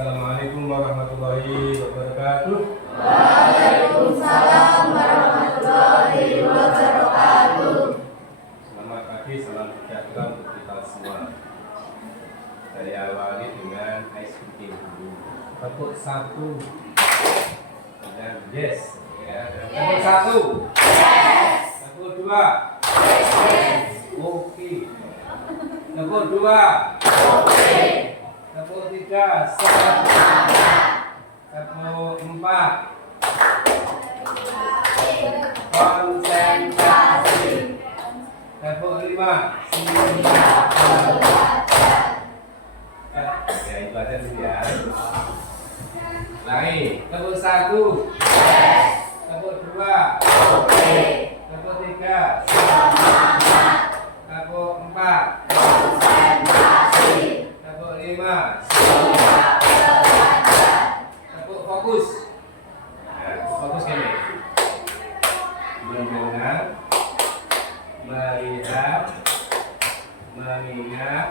Assalamualaikum warahmatullahi wabarakatuh. Waalaikumsalam warahmatullahi wabarakatuh. Selamat pagi, salam sejahtera untuk kita semua. Saya awali dengan ice cream dulu. Tepuk satu. Dan yes. Ya. Tepuk satu. Yes. Tepuk dua. Yes. Oke. Tepuk dua. Oke. Tepuk tiga. Semangat. Tepuk empat. Konsentrasi. Tepuk lima. Siap belajar. Ya itu aja sih ya. Lain. Tepuk satu. Yes. Tepuk dua. Oke. Tepuk tiga. Semangat. Tepuk empat. Konsentrasi. Tepuk lima. Siap belajar. Tepuk fokus. Nah, fokus gini. Mendengar, melihat, mengingat,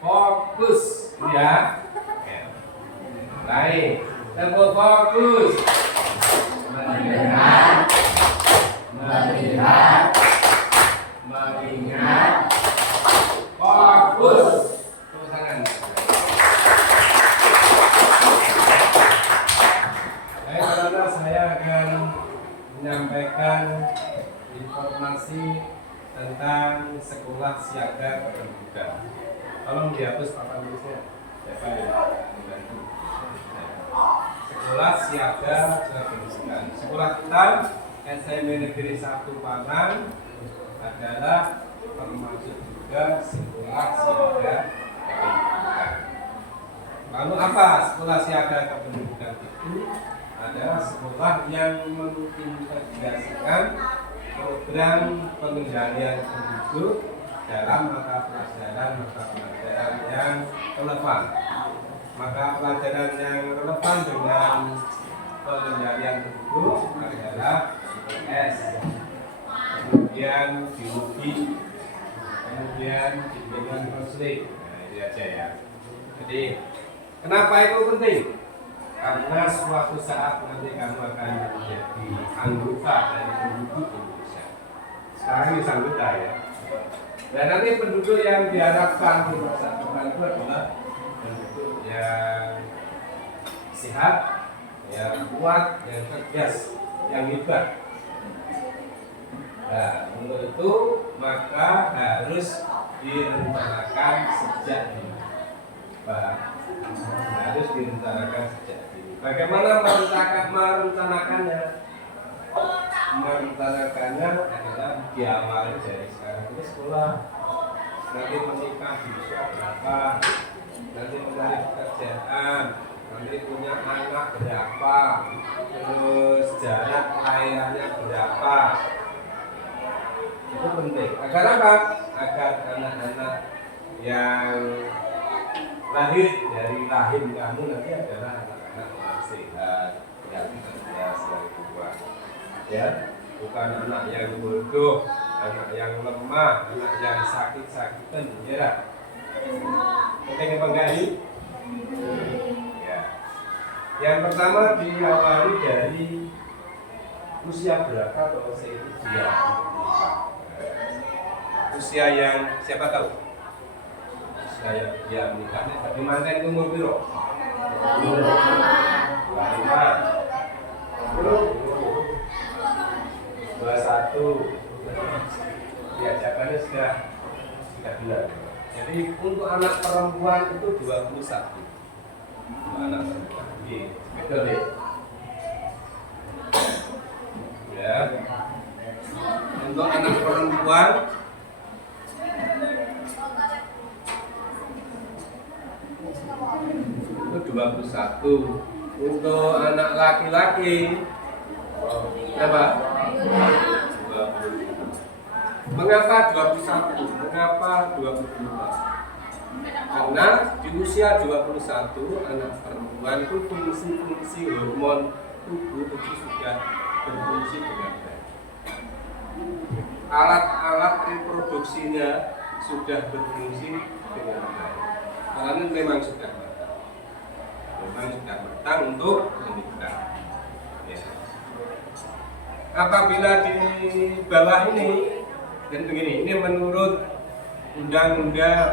fokus. Ya. Baik. Tepuk fokus. Mendengar, melihat, mengingat, fokus. Tepuk tangan. Baik, saudara, saya akan menyampaikan informasi tentang sekolah siaga kependudukan. Tolong dihapus papan tulisnya. Siapa yang membantu? Sekolah siaga kependudukan. Sekolah kita SMA Negeri 1 Padang adalah termasuk juga sekolah siaga kependudukan. Lalu apa sekolah siaga kependudukan itu? Adalah sekolah yang mengintegrasikan program pengendalian penduduk dalam mata pelajaran yang relevan. Maka pelajaran yang relevan dengan pengendalian penduduk adalah IPS, kemudian biologi, kemudian bimbingan konseling. Nah, itu aja ya. Jadi kenapa itu penting? Karena suatu saat nanti kamu akan menjadi anggota dari penduduk Indonesia. Sekarang ini anggota ya. Dan nanti penduduk yang diharapkan di masa depan itu adalah penduduk yang sehat, yang kuat, yang cerdas, yang hebat. Nah, untuk itu maka harus direncanakan sejak dini. Harus direncanakan sejak dini. Bagaimana merencanakannya? Merencanakannya adalah diawali dari sekarang. Ini sekolah, nanti menikah di usia berapa, nanti mencari pekerjaan, nanti punya anak berapa, terus jarak kelahirannya berapa. Itu penting. Agar apa? Agar anak-anak yang lahir dari rahim kamu nanti adalah anak-anak yang sehat, yang cerdas, yang kuat. Ya, bukan anak yang bodoh, anak yang lemah, anak yang sakit-sakitan, ya. Penting apa enggak ini? Ya. Yang pertama diawali dari usia berapa atau usia usia yang siapa tahu? Usia yang menikahnya tapi manten umur berapa? 21. Ya, jawabannya sudah bilang. Jadi untuk anak perempuan itu 21. Untuk anak perempuan. Betul ya? Ya. Untuk anak perempuan itu 21. Untuk anak laki-laki berapa? 20. Mengapa 21? Mengapa 22? Karena di usia 21 anak perempuan itu fungsi-fungsi hormon tubuh itu sudah berfungsi dengan baik. Alat-alat reproduksinya sudah berfungsi dengan baik. Karena memang sudah matang. memang sudah matang untuk menikah. Ya. Apabila di bawah ini dan begini, ini menurut undang-undang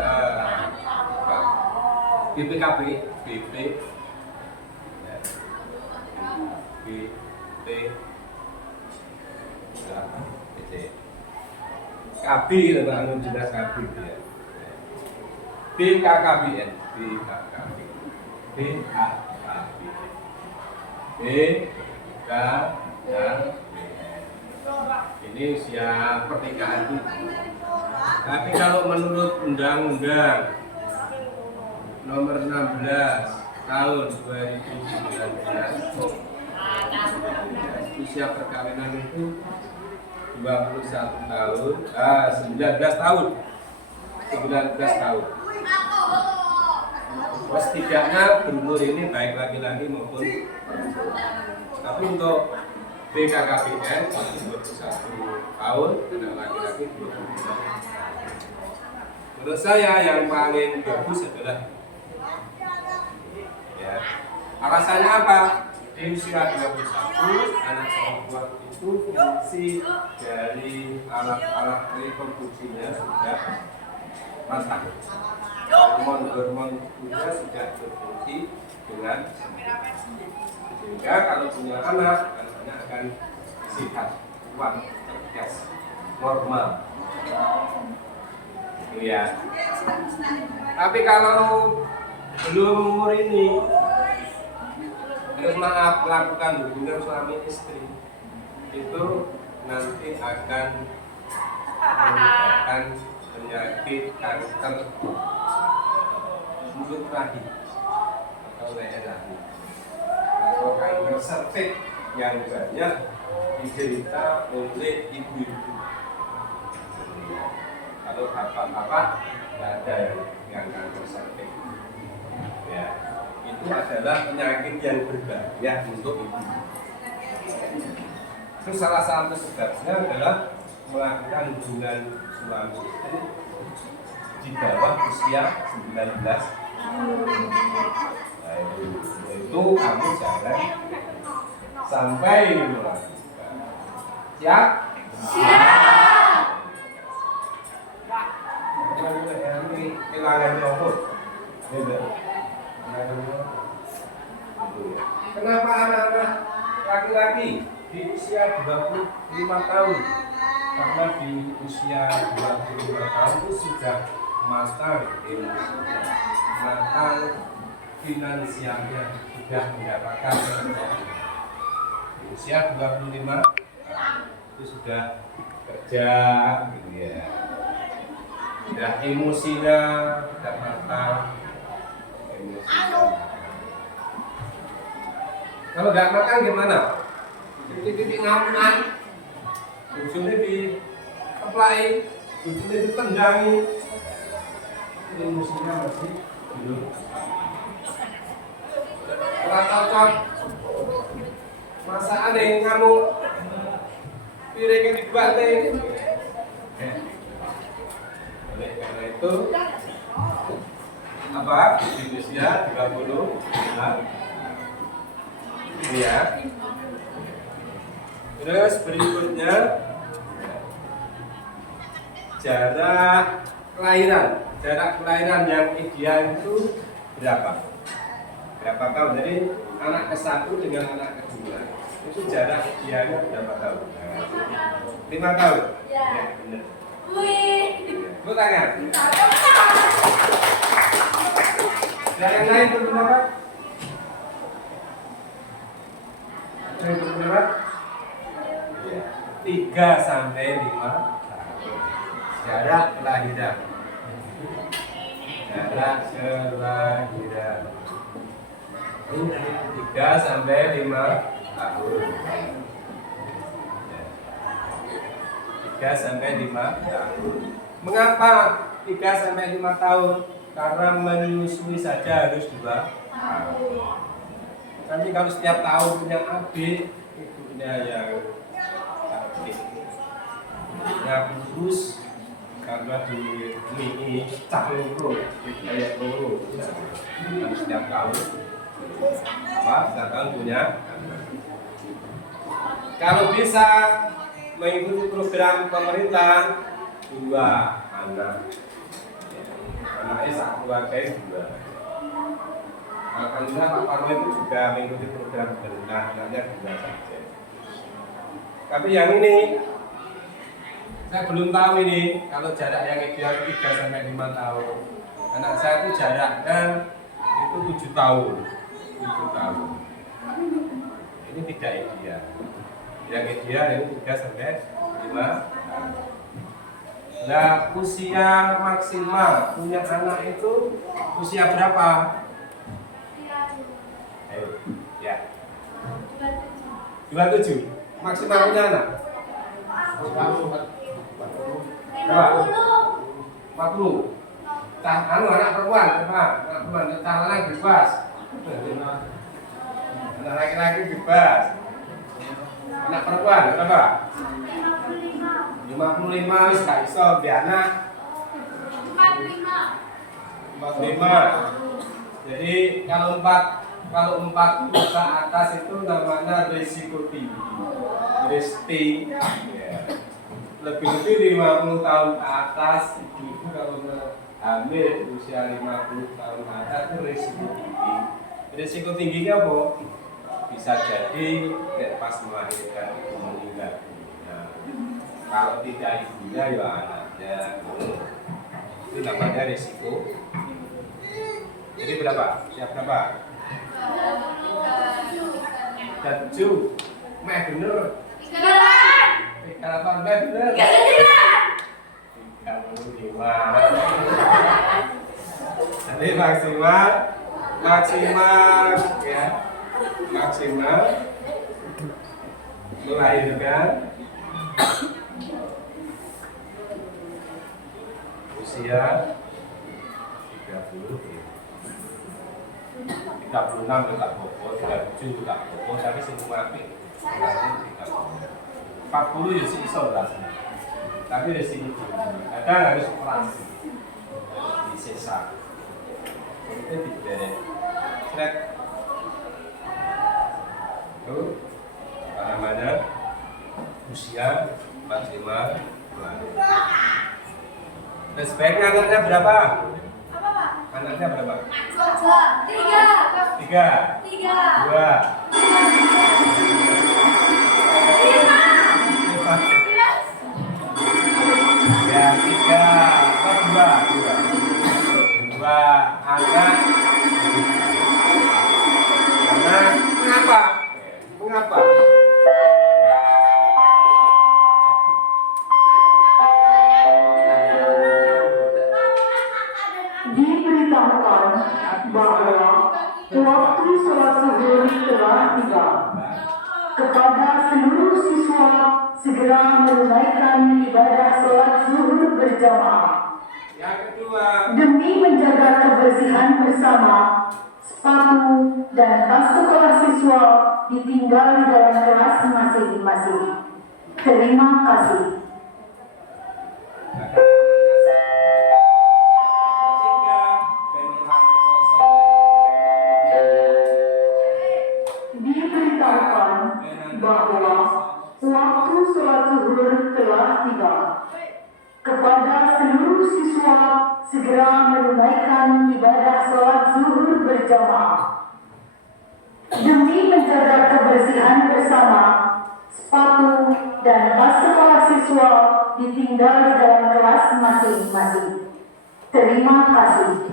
BPKB, BP, ya, BP, KB, teman-teman jelas KB ya. BKKBN, BKKB, ini usia pernikahan itu. Tapi kalau menurut Undang-Undang Nomor 16 Tahun 2019, usia perkawinan itu 21 tahun, 19 tahun, 19 tahun. Setidaknya berumur ini baik laki-laki maupun perempuan. Tapi untuk BKKBN 21 tahun, anak laki-laki 20 tahun. Menurut saya yang paling bagus adalah ya. Alasannya apa? Di usia 21, anak perempuan itu fungsi dari alat-alat reproduksinya sudah matang. Hormon tubuhnya sudah berfungsi dengan sehingga kalau punya anak-anaknya akan sehat, kuat, cerdas, normal. Ya. Tapi kalau belum umur ini, terus maaf melakukan hubungan suami istri, itu nanti akan menyebabkan penyakit kanker mulut rahim atau leher rahim atau kanker serviks yang banyak diderita oleh ibu-ibu. Kalau bapak-bapak tidak ada yang kanker serviks. Ya, itu adalah penyakit yang berbahaya untuk ibu. Terus salah satu sebabnya adalah melakukan hubungan suami istri di bawah usia 19 tahun. Nah, itu kamu jangan sampai melakukan. Siap? Siap. Kehilangan nyomot. Kenapa anak-anak laki-laki di usia 25 tahun? Karena di usia 25 tahun itu sudah matang emosinya, matang finansialnya, sudah mendapatkan pekerjaan. Di usia 25 itu sudah kerja gitu ya. Sudah emosinya sudah matang, emosinya. Kalau nggak matang gimana? Titik-titik ngamuan, ujungnya dikeplai, ujungnya ditendangi, emosinya masih belum. Kalau cocok, masakan yang kamu piringnya dibanting. Oleh karena itu, apa? Di usia 30 ya. Terus berikutnya jarak kelahiran yang ideal itu berapa tahun? Jadi anak ke-1 dengan anak kedua itu jarak idealnya berapa tahun? 5 tahun. Ya, benar. Lu tanya. Ada yang lain berpendapat? Ada yang berpendapat? 3 sampai 5 tahun. Jarak kelahiran. Jarak kelahiran. 3 sampai 5 tahun. 3 sampai 5 tahun. Mengapa 3 sampai 5 tahun? Karena menyusui saja harus 2 tahun. Nanti kalau setiap tahun punya adik, ibunya yang kurus karena di ini cah loro, kayak loro. Setiap tahun Setiap tahun punya anak. Kalau bisa mengikuti program pemerintah 2 anak, anaknya satu keluarga 2. Alhamdulillah Pak Parwo itu juga mengikuti program pemerintah, anaknya 2 saja. Tapi yang ini saya belum tahu ini kalau jarak yang ideal 3 sampai 5 tahun. Anak saya itu jaraknya itu 7 tahun. 7 tahun. Ini tidak ideal. Yang ideal ini 3 sampai 5 tahun. Nah, usia maksimal punya anak itu usia berapa? Ayo, ya. 27. Maksimal punya anak? Berapa? 40. Anak perempuan, anak perempuan, cah lanang bebas. Anak laki-laki bebas. Anak perempuan berapa? 55 wis gak iso biar anak 45. Jadi kalau 40 ke atas itu namanya risiko tinggi. Risti. Ya. Lebih-lebih 50 tahun ke atas ibu-ibu kalau hamil usia 50 tahun ke atas itu risiko tinggi. Risiko tingginya apa? Bisa jadi pas melahirkan itu meninggal. Nah, kalau tidak ibunya ya anaknya. Itu namanya risiko. Jadi berapa? Siap berapa? 7. Meh bener. 38 meh bener. 35. Jadi maksimal ya. Maksimal melahirkan usia 30. 36 juga pokok, 37 juga pokok, tapi semua apik. 40 ya sih iso rasanya. Tapi resiko kadang harus operasi. Disesar. Itu tidak track. Itu apa namanya? Usia maksimal melahirkan. Dan sebaiknya anaknya berapa? Anaknya berapa? 3. 2. 5. Ya 3. Atau 2 anak. Karena mengapa? Diberitahukan bahwa waktu sholat zuhur telah tiba. Kepada seluruh siswa segera menunaikan ibadah sholat zuhur berjamaah. Yang kedua, Demi menjaga kebersihan bersama, sepatu dan tas sekolah siswa ditinggal di dalam kelas masing-masing. Terima kasih. Diberitahukan bahwa waktu sholat zuhur telah tiba. Kepada seluruh siswa segera menunaikan ibadah sholat zuhur berjamaah. Demi menjaga kebersihan bersama, sepatu dan tas sekolah siswa ditinggal di dalam kelas masing-masing. Terima kasih.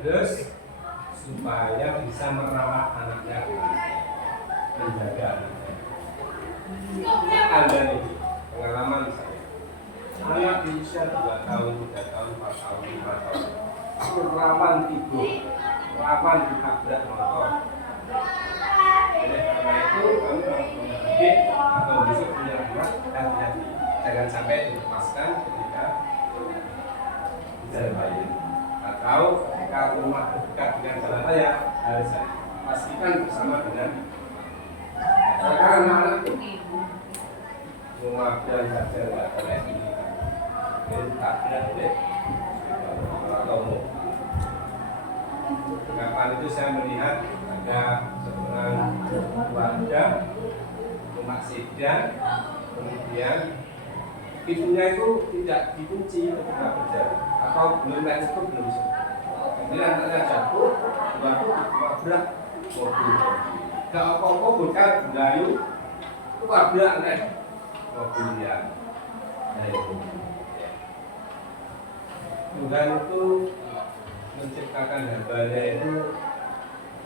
Terus supaya bisa merawat anaknya, menjaga anaknya. Anda nih pengalaman saya, anak di usia 2 tahun, 3 tahun, 4 tahun, 5 tahun, itu rawan tidur, rawan ditabrak motor. Oleh karena itu kami mendidik atau besok punya anak hati-hati, jangan sampai dilepaskan ketika jalan raya atau ketika rumah dekat dengan jalan raya harus pastikan bersama dengan karena anak-anak Mudah saja nggak boleh ini. Ini tak boleh. Atau mau. Kapan itu saya melihat ada seorang warga rumah sidang, kemudian pintunya itu tidak dikunci ketika berjalan atau belum itu belum sempat. Kemudian anaknya jatuh, lalu tabrak mobil. Gak apa-apa bukan Melayu, itu tabrak nih mobilnya. Tuhan itu menciptakan hambanya itu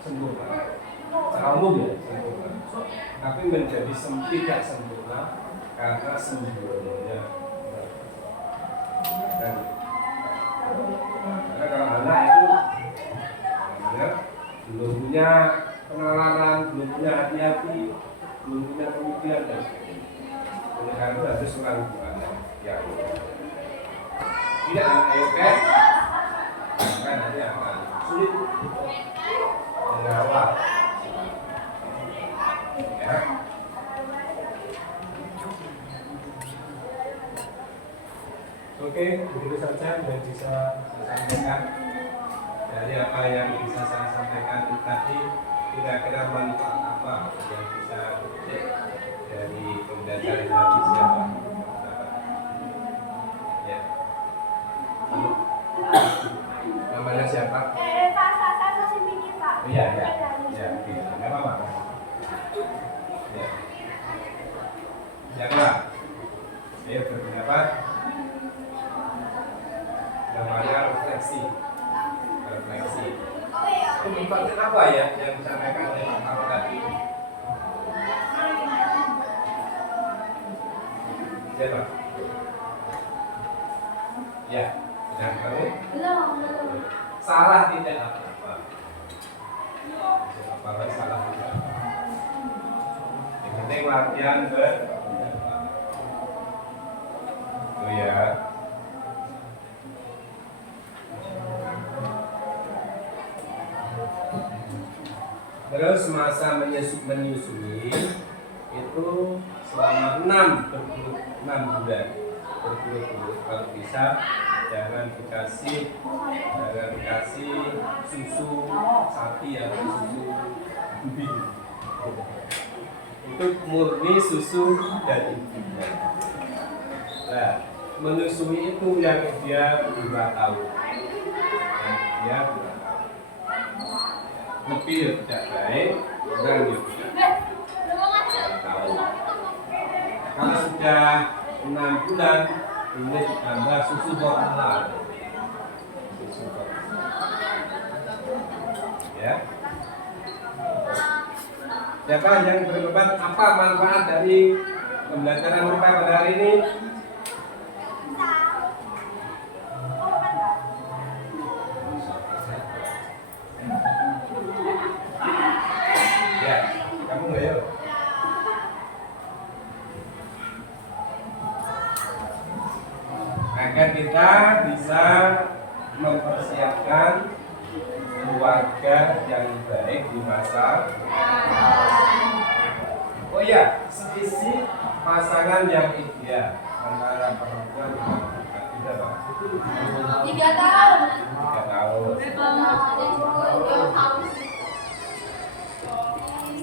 sempurna, secara umum ya sempurna, tapi menjadi tidak sempurna karena sempurnanya. Dan karena kalau anak itu belum punya pengenalan, belum punya hati-hati, belum punya pemikiran dan sebagainya. Oleh karena itu harus orang tuanya yang tidak anak maka nanti akan sulit mengawal. Ya. Oke, begitu saja yang bisa saya sampaikan. Dari apa yang bisa saya sampaikan tadi, kira-kira manfaat apa yang bisa dipetik dari pembelajaran dari siapa? Ya. Namanya siapa? Pak, saya masih mikir, Pak. Oh, iya, ya. Ya, gitu. Enggak apa-apa. Ya. Siapa? Ayo berpendapat. Namanya refleksi. Refleksi. Manfaatnya apa ya yang disampaikan oleh Pak Karo tadi? Siapa? Ya, dan kamu? Belum. Salah tidak apa-apa. Apa salah tidak apa-apa. Yang penting latihan berpendapat. Oh ya. Terus masa menyusui itu selama 6 bulan berturut-turut. Kalau bisa jangan dikasih susu sapi atau susu babi. Itu murni susu dari ibunya. Nah, menyusui itu yang dia 2 tahun. Dia 2 tahun. Lebih ya tidak baik, kurang ya tidak tahu. Kalau sudah 6 bulan, ini ditambah susu formula. Susu formula. Ya. Siapa yang berdebat apa manfaat dari pembelajaran kita pada hari ini? Ya, kamu nggak ya? Agar kita bisa mempersiapkan keluarga yang baik di masa. Oh iya, sisi pasangan yang ideal antara perempuan dan laki-laki berapa? 3 tahun. 3 tahun.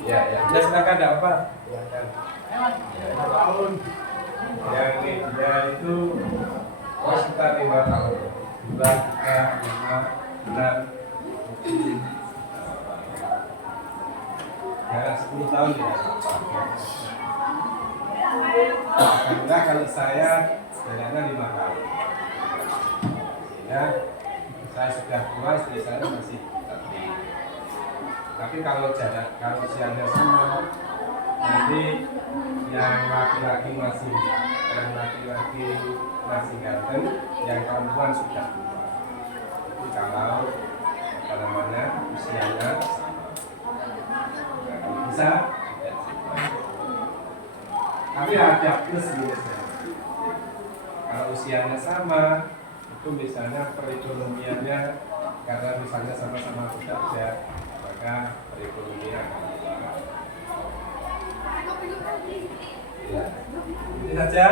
Ya, silakan ada apa? Silakan. Ya, 2 tahun. Yang ideal itu sekitar 5 tahun. 2, 3, 5, 6. Jarak 10 tahun ya. Karena kalau saya jaraknya 5 tahun. Ya, saya sudah tua, istri saya masih tetap. Tapi kalau usianya sama, nanti yang laki-laki masih ganteng, yang perempuan sudah tua. Jadi kalau usianya bisa, tapi ada plus minusnya. Kalau usianya sama, itu misalnya perekonomiannya karena misalnya sama-sama bekerja, maka perekonomian akan berubah. Ya. Itu saja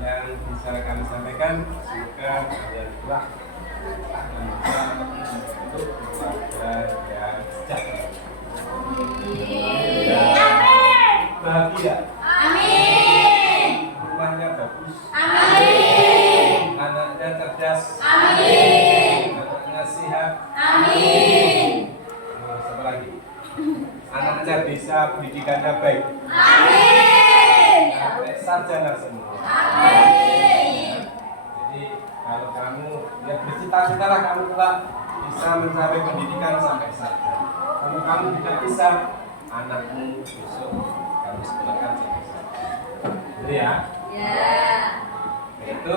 yang bisa kami sampaikan. Semoga kalian kelak akan bisa untuk keluarga yang sejahtera. Bahagia. Amin. Rumahnya bagus. Amin. Anaknya cerdas. Amin. Anaknya sehat. Amin. Apa lagi? Anaknya bisa pendidikannya baik. Amin. Sampai sarjana semua. Amin. Jadi kalau kamu ya bercita-citalah kamu kelak bisa mencapai pendidikan sampai sarjana. Kalau kamu tidak bisa, anakmu besok kamu sekolahkan sampai sarjana. Gitu ya. Ya. Itu